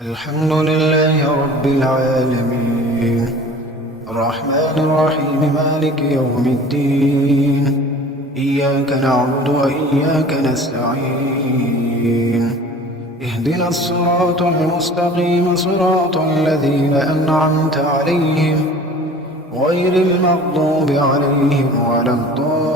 الحمد لله رب العالمين الرحمن الرحيم مالك يوم الدين إياك نعبد وإياك نستعين اهدنا الصراط المستقيم صراط الذين أنعمت عليهم غير المغضوب عليهم ولا الضالين.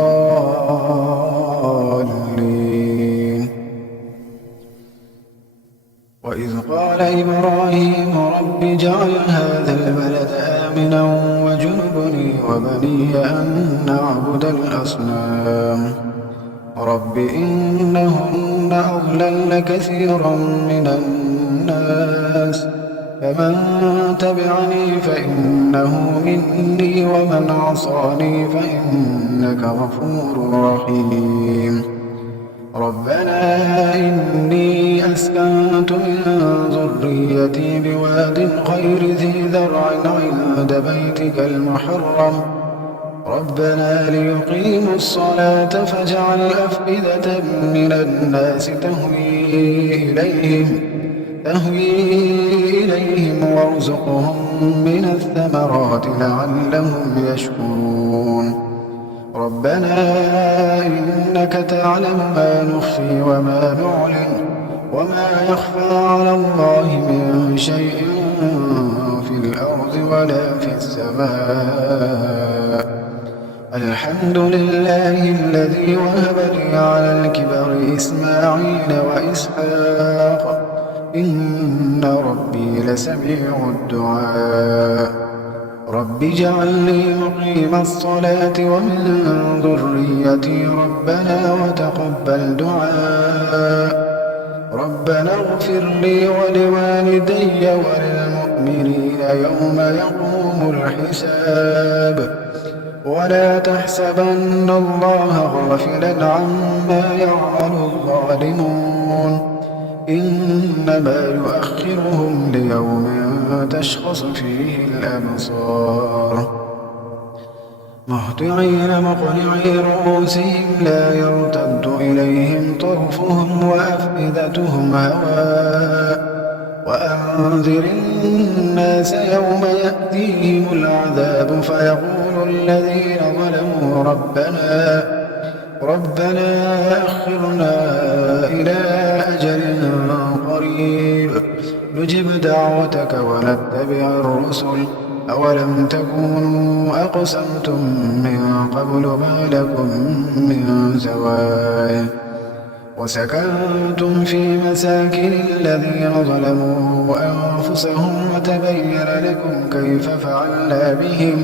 وإذ قال إبراهيم رب اجعل هذا البلد آمنا واجنبني وبني أن نعبد الأصنام رب إنهن أضللن كثيرا من الناس فمن تبعني فإنه مني ومن عصاني فإنك غفور رحيم. ربنا إني أسكنت من ذريتي بواد غير ذي زرع عند بيتك المحرم ربنا ليقيموا الصلاة فاجعل أفئدة من الناس تهوي إليهم وارزقهم من الثمرات لعلهم يشكرون. ربنا إنك تعلم ما نخفي وما نعلن وما يخفى على الله من شيء في الأرض ولا في السماء. الحمد لله الذي وهب لي على الكبر إسماعيل وإسحاق إن ربي لسميع الدعاء. رب اجعلني مقيم الصلاة ومن ذريتي ربنا وتقبل دعاء. ربنا اغفر لي ولوالدي وللمؤمنين يوم يقوم الحساب. ولا تحسبن الله غافلا عما يعمل الظالمون إنما يؤخرهم ليوم تشخص فيه الأبصار مهطعين مقنعي رؤوسهم لا يرتد إليهم طرفهم وأفئدتهم هواء. وأنذر الناس يوم يأتيهم العذاب فيقول الذين ظلموا ربنا أخرنا إلى أجل قريب نجب دعوتك ونتبع الرسل أولم تكونوا أقسمتم من قبل ما لكم من زوال. وسكنتم في مساكن الذين ظلموا أنفسهم وتبين لكم كيف فعلنا بهم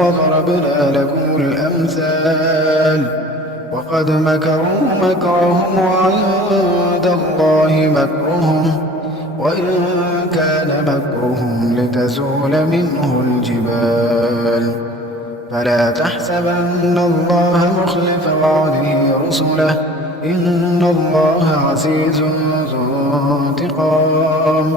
وضربنا لكم الأمثال. وقد مكروا مكرهم وعند الله مكرهم وإن كان مكرهم لتزول منه الجبال. فلا تحسبن الله مخلف وعده رسله إن الله عزيز ذو انتقام.